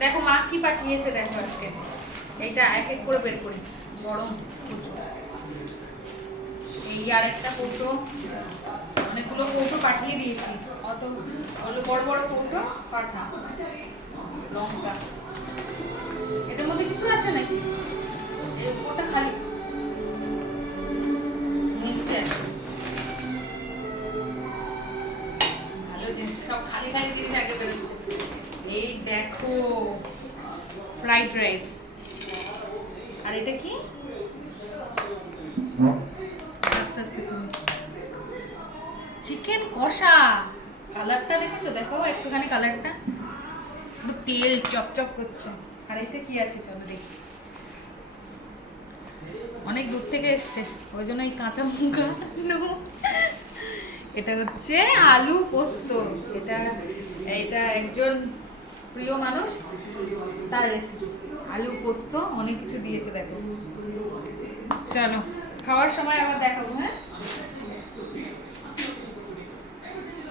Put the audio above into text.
দেখো মা কি পাঠিয়েছে, দেখো আজকে এইটা এক এক করে বের করি। গরম প্রচুর। এই আর একটা কৌটো, অনেকগুলো কৌটো পাঠিয়ে দিয়েছি। অত বড় বড় কৌটো পাঠা। লঙ্কা, এটার মধ্যে কিছু আছে নাকি? এই উপরটা খালি, নিচে আছে। ভালো জিনিস, সব খালি খালি জিনিস আগে বেরোচ্ছে। এই দেখো ফ্রাইড রাইস। আর এটা কি? আস্তে আস্তে চিকেন কষা। কালারটা দেখেছো? দেখো একটুখানি কালারটা, তেল চপচপ করছে। আর এটা কি আছে চলো দেখি। অনেক দূর থেকে এসছে, ওই জন্য এই কাঁচা লঙ্কা। এটা হচ্ছে আলু পোস্ত। এটা এটা একজন প্রিয় মানুষ, তার রেসিপি। আলু পোস্ত অনেক কিছু দিয়েছে দেখো। চলো খাওয়ার সময় আবার দেখাবো। হ্যাঁ।